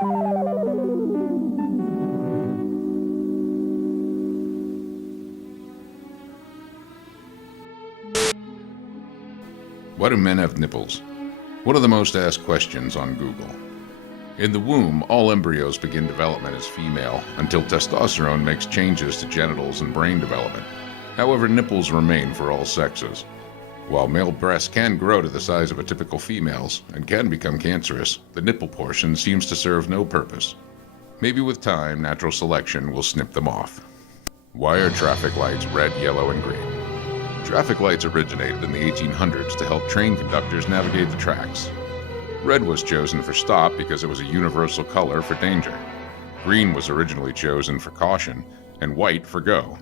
Why do men have nipples? One of the most asked questions on Google. In the womb, all embryos begin development as female until testosterone makes changes to genitals and brain development. However, nipples remain for all sexes. While male breasts can grow to the size of a typical female's and can become cancerous, the nipple portion seems to serve no purpose. Maybe with time, natural selection will snip them off. Why are traffic lights red, yellow, and green? Traffic lights originated in the 1800s to help train conductors navigate the tracks. Red was chosen for stop because it was a universal color for danger. Green was originally chosen for caution, and white for go.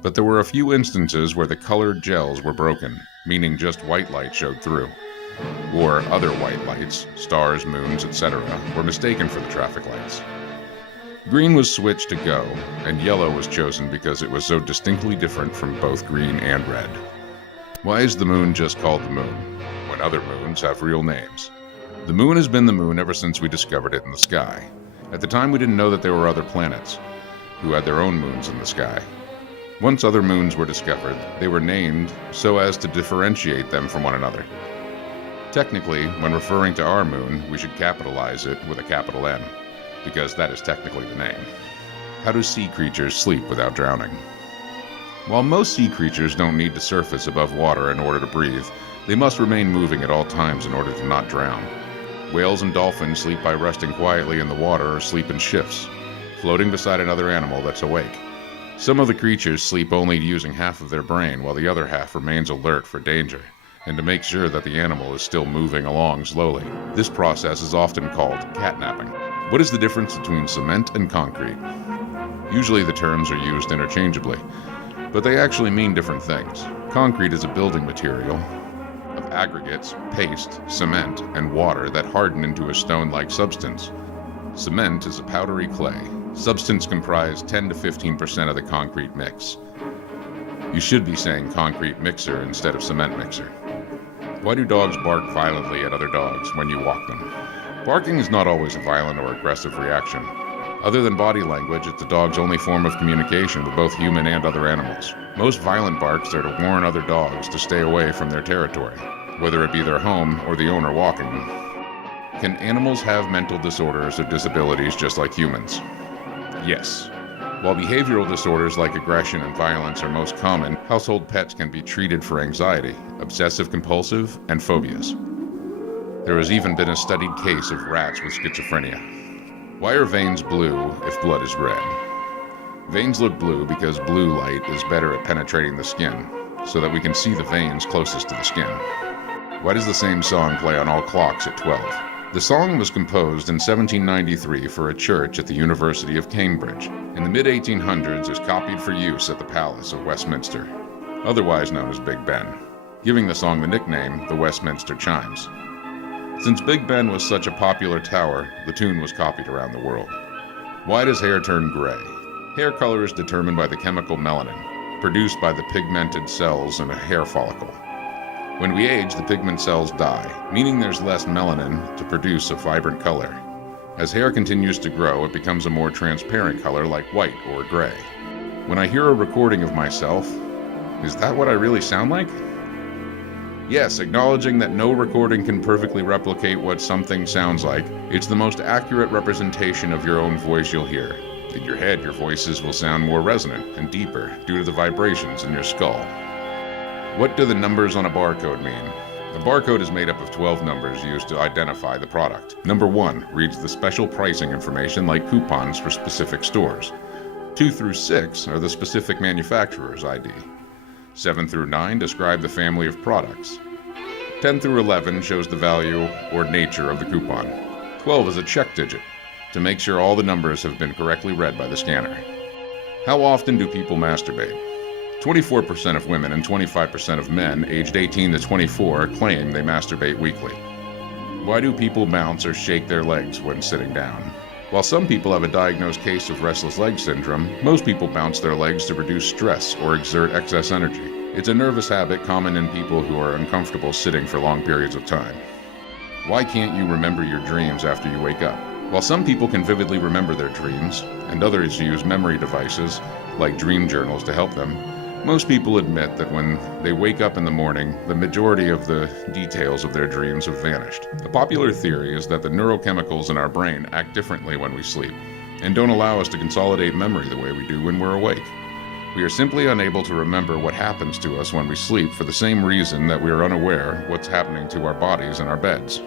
But there were a few instances where the colored gels were broken, meaning just white light showed through. Or other white lights, stars, moons, etc., were mistaken for the traffic lights. Green was switched to go, and yellow was chosen because it was so distinctly different from both green and red. Why is the moon just called the moon, when other moons have real names? The moon has been the moon ever since we discovered it in the sky. At the time, we didn't know that there were other planets, who had their own moons in the sky. Once other moons were discovered, they were named so as to differentiate them from one another. Technically, when referring to our moon, we should capitalize it with a capital N, because that is technically the name. How do sea creatures sleep without drowning? While most sea creatures don't need to surface above water in order to breathe, they must remain moving at all times in order to not drown. Whales and dolphins sleep by resting quietly in the water or sleep in shifts, floating beside another animal that's awake. Some of the creatures sleep only using half of their brain while the other half remains alert for danger, and to make sure that the animal is still moving along slowly. This process is often called catnapping. What is the difference between cement and concrete? Usually the terms are used interchangeably, but they actually mean different things. Concrete is a building material of aggregates, paste, cement, and water that harden into a stone-like substance. Cement is a powdery clay. Substance comprised 10 to 15% of the concrete mix. You should be saying concrete mixer instead of cement mixer. Why do dogs bark violently at other dogs when you walk them? Barking is not always a violent or aggressive reaction. Other than body language, it's the dog's only form of communication with both human and other animals. Most violent barks are to warn other dogs to stay away from their territory, whether it be their home or the owner walking them. Can animals have mental disorders or disabilities just like humans? Yes. While behavioral disorders like aggression and violence are most common, household pets can be treated for anxiety, obsessive-compulsive, and phobias. There has even been a studied case of rats with schizophrenia. Why are veins blue if blood is red? Veins look blue because blue light is better at penetrating the skin, so that we can see the veins closest to the skin. Why does the same song play on all clocks at 12? The song was composed in 1793 for a church at the University of Cambridge. In the mid-1800s, it was copied for use at the Palace of Westminster, otherwise known as Big Ben, giving the song the nickname the Westminster Chimes. Since Big Ben was such a popular tower, the tune was copied around the world. Why does hair turn gray? Hair color is determined by the chemical melanin, produced by the pigmented cells in a hair follicle. When we age, the pigment cells die, meaning there's less melanin to produce a vibrant color. As hair continues to grow, it becomes a more transparent color like white or gray. When I hear a recording of myself, is that what I really sound like? Yes, acknowledging that no recording can perfectly replicate what something sounds like, it's the most accurate representation of your own voice you'll hear. In your head, your voices will sound more resonant and deeper due to the vibrations in your skull. What do the numbers on a barcode mean? The barcode is made up of 12 numbers used to identify the product. Number 1 reads the special pricing information like coupons for specific stores. 2 through 6 are the specific manufacturer's ID. 7 through 9 describe the family of products. 10 through 11 shows the value or nature of the coupon. 12 is a check digit to make sure all the numbers have been correctly read by the scanner. How often do people masturbate? 24% of women and 25% of men aged 18 to 24 claim they masturbate weekly. Why do people bounce or shake their legs when sitting down? While some people have a diagnosed case of restless leg syndrome, most people bounce their legs to reduce stress or exert excess energy. It's a nervous habit common in people who are uncomfortable sitting for long periods of time. Why can't you remember your dreams after you wake up? While some people can vividly remember their dreams, and others use memory devices like dream journals to help them, most people admit that when they wake up in the morning, the majority of the details of their dreams have vanished. A popular theory is that the neurochemicals in our brain act differently when we sleep, and don't allow us to consolidate memory the way we do when we're awake. We are simply unable to remember what happens to us when we sleep for the same reason that we are unaware what's happening to our bodies in our beds.